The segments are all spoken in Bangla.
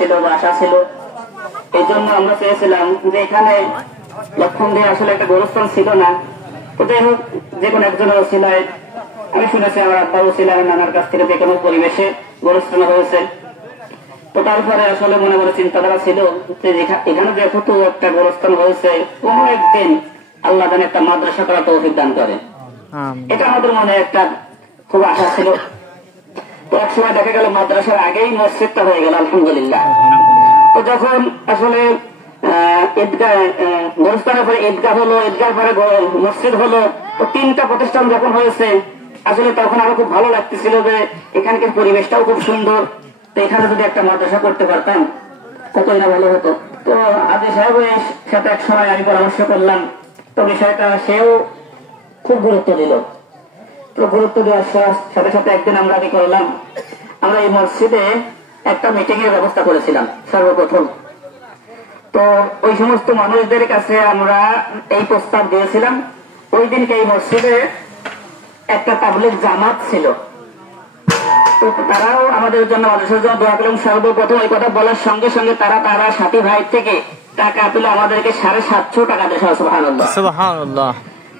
ছিল বা আশা ছিল। এই জন্য আমরা চেয়েছিলাম যে এখানে লক্ষণ দিয়ে আসলে একটা গোরস্থান ছিল না, তো যাই হোক যে কোনো একজনের ওসিলায় আমি শুনেছি আমার আব্বাও ছিলেন নানার কাছ থেকে যে কোনো পরিবেশে গোরস্থান হয়েছে। তো তারপরে আসলে মনে মনে চিন্তাধারা ছিল যে এখানে যেহেতু একটা গোরস্থান হয়েছে, কোন একদিন আল্লাহ জানে একটা মাদ্রাসা করা তৌফিক দান করে, এটা আমাদের মনে একটা খুব আশা ছিল। তো এক সময় দেখা গেল মাদ্রাসার আগেই মসজিদটা হয়ে গেল, আলহামদুলিল্লাহ। তো যখন আসলে গোরস্থানের পরে ঈদগাহ হলো, ঈদগাহ পরে মসজিদ হলো, তো তিনটা প্রতিষ্ঠান যখন হয়েছে আসলে তখন আরো খুব ভালো লাগতেছিল যে এখানকার পরিবেশটাও খুব সুন্দর। তো এখানে যদি একটা মাদ্রাসা করতে পারতাম কতই না ভালো হতো। তো আজ সাহেবের সাথে এক সময় আমি পরামর্শ করলাম, তো বিষয়টা সেও খুব গুরুত্ব দিল। তো গুরুত্ব দেওয়ার সাথে সাথে একদিন আমরা কি করলাম, আমরা এই মসজিদে একটা মিটিং এর ব্যবস্থা করেছিলাম সর্বপ্রথম। তো ওই সমস্ত মানুষদের কাছে আমরা এই প্রস্তাব দিয়েছিলাম। ওই দিনকে এই মসজিদে একটা তাবলীগ জামাত ছিল, তো তারাও আমাদের জন্য মাদ্রাসার জন্য দোয়া করলাম। সর্বপ্রথম এই কথা বলার সঙ্গে সঙ্গে তারা সাথী ভাই থেকে টাকা তুলে আমাদেরকে 750 টাকা দেয়। সুবহানাল্লাহ, সুবহানাল্লাহ।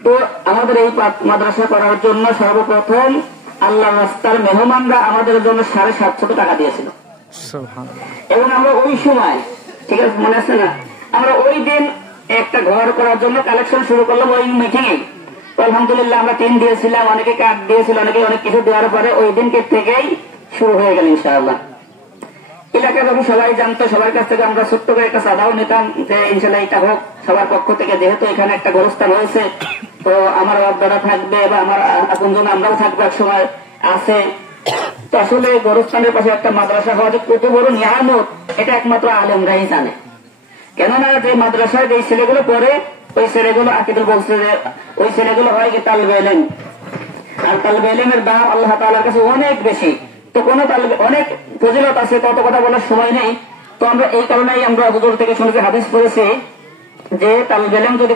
তো আমাদের এই মাদ্রাসা করার জন্য সর্বপ্রথম আল্লাহ রাস্তার মেহমানরা আমাদের জন্য 750 টাকা দিয়েছিল। এবং আমরা ওই সময়, ঠিক আছে মনে আছে না, আমরা ওই দিন একটা ঘর করার জন্য কালেকশন শুরু করলাম ওই মিটিং এ। আলহামদুলিল্লাহ আমরা টিন দিয়েছিলাম, অনেকে কাঠ দিয়েছিল, অনেকে অনেক কিছু দেওয়ার পরে ওই দিনকে থেকেই শুরু হয়ে গেল ইনশাআল্লাহ। এলাকার যখন সবাই জানতো, সবার কাছ থেকে আমরা ছোট্ট করে একটা চাঁদাও নিতাম যে ইনশাআল্লাহ এটা হোক সবার পক্ষ থেকে, যেহেতু এখানে একটা গোরস্থান হয়েছে, তো আমার বাপদাদা থাকবে বা আমার আপনজন আমরাও থাকবো এক সময় আছে। তো আসলে গোরস্থানের পাশে একটা মাদ্রাসা হওয়া যে কত বড় নিয়ামত, এটা একমাত্র আলেমরাই জানে। কেননা যে মাদ্রাসায় যে ছেলেগুলো পড়ে, ওই ছেলেগুলো আকিদুল বলছে যে ওই ছেলেগুলো হয় কি তালবে ইলম, আর তালবে ইলমের দাম আল্লাহ তাআলার কাছে অনেক বেশি। তো কোন তালবে অনেক ফজিলত আছে, তত কথা বলার সময় নেই। তো আমরা এই কারণেই আমরা হুজুর থেকে শুনেছি, হাদিস পড়েছি যে তালবে ইলম যদি